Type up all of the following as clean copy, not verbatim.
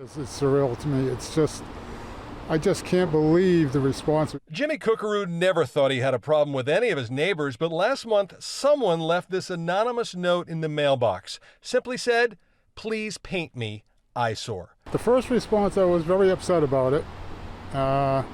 It's surreal to me. I just can't believe the response. Jimmy Cookaroo never thought he had a problem with any of his neighbors, but last month someone left this anonymous note in the mailbox. Simply said, "Please paint me eyesore." The first response, I was very upset about it, and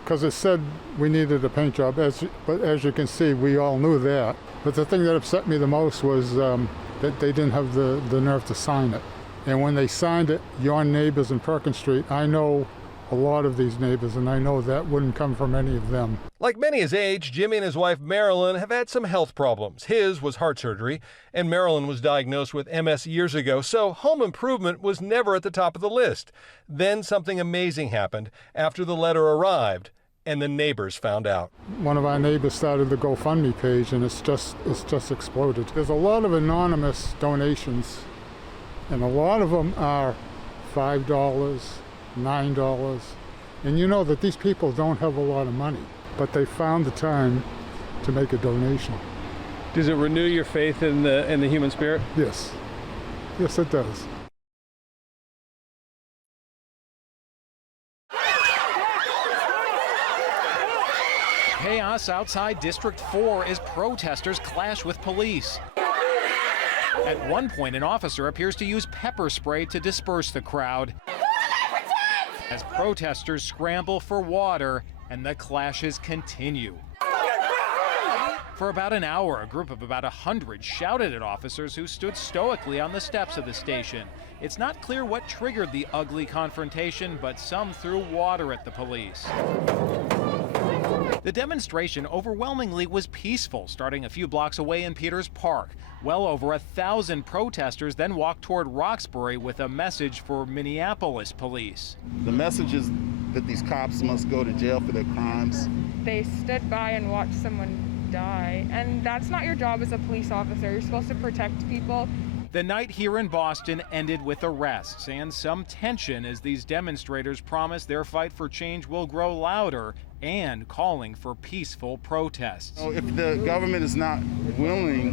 because it said we needed a paint job, but as you can see, we all knew that. But the thing that upset me the most was that they didn't have the nerve to sign it. And when they signed it, your neighbors in Perkins Street, I know a lot of these neighbors, and I know that wouldn't come from any of them. Like many his age, Jimmy and his wife Marilyn have had some health problems. His was heart surgery, and Marilyn was diagnosed with MS years ago, so home improvement was never at the top of the list. Then something amazing happened after the letter arrived, and the neighbors found out. One of our neighbors started the GoFundMe page, and it's just exploded. There's a lot of anonymous donations, and a lot of them are $5, $9, and you know that these people don't have a lot of money, but they found the time to make a donation. Does it renew your faith in the human spirit? Yes, yes it does. Chaos outside District 4 as protesters clash with police. At one point, an officer appears to use pepper spray to disperse the crowd as protesters scramble for water and the clashes continue. For about an hour, a group of about 100 shouted at officers who stood stoically on the steps of the station. It's not clear what triggered the ugly confrontation, but some threw water at the police. The demonstration overwhelmingly was peaceful, starting a few blocks away in Peters Park. Well over 1,000 protesters then walked toward Roxbury with a message for Minneapolis police. The message is that these cops must go to jail for their crimes. They stood by and watched someone die, and that's not your job as a police officer. You're supposed to protect people. The night here in Boston ended with arrests and some tension as these demonstrators promise their fight for change will grow louder and calling for peaceful protests. So if the government is not willing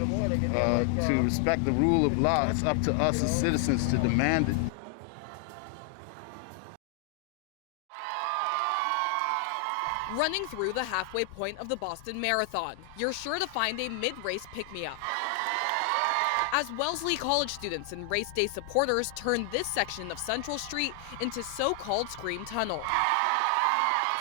to respect the rule of law, it's up to us as citizens to demand it. Running through the halfway point of the Boston Marathon, you're sure to find a mid-race pick-me-up. As Wellesley College students and race day supporters turn this section of Central Street into so-called Scream Tunnel.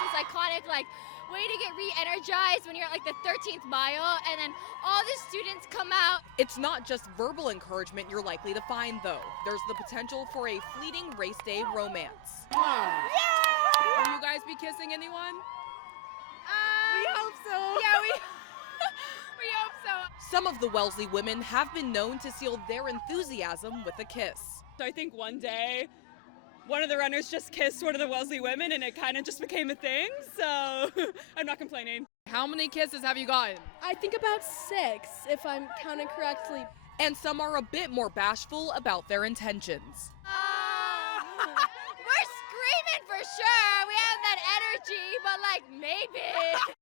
It's iconic, like, way to get re-energized when you're at like the 13th mile and then all the students come out. It's not just verbal encouragement you're likely to find, though. There's the potential for a fleeting race day romance. Will you guys be kissing anyone? We hope so. Yeah, we hope so. Some of the Wellesley women have been known to seal their enthusiasm with a kiss. So I think one day, one of the runners just kissed one of the Wellesley women and it kind of just became a thing, so I'm not complaining. How many kisses have you gotten? I think about 6, if I'm counting correctly. And some are a bit more bashful about their intentions. We're screaming for sure. We have that energy, but like maybe.